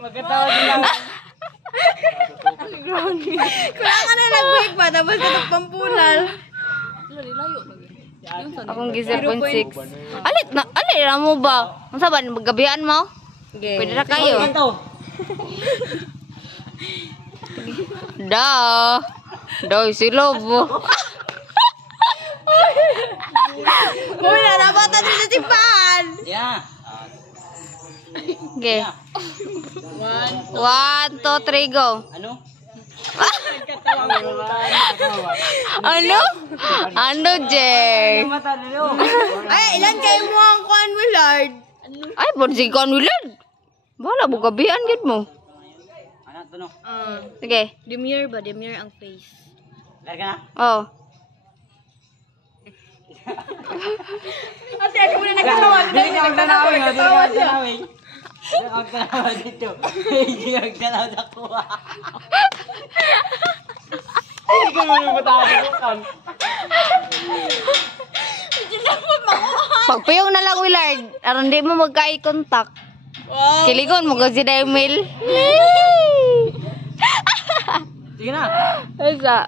Magkatawa lang. Kaya ka na nag-wake pa, tapos ito pampunal. Akong gi 0.6. Alit na mo ba? Ang saban, magabihan mo? Pwede na kayo. Daw, si Lobo. Uy, narapatan sa tipan. Yeah. Okay. 1, 2, 3, go. Ano? Ano? Ano, Jay? Ay, ilan kayo mo ang kuhan mo, Lord? Ay, bonsi ka nulan. Bala, bugabihan yun mo. Ano to no? Sige. Demure ba? Demure ang face. Larga na. Oh. Ate, ako muna nagkatawa. Nagkatawa siya. Nagkatawa dito. Hindi nagkatawa sa kuha. Hindi ko naman matakabukan. Pagpayong na lang, Willard. Aron di mo magka-eye contact. Wow. Kiligon mo kasi na Emil. Sige na. Isa.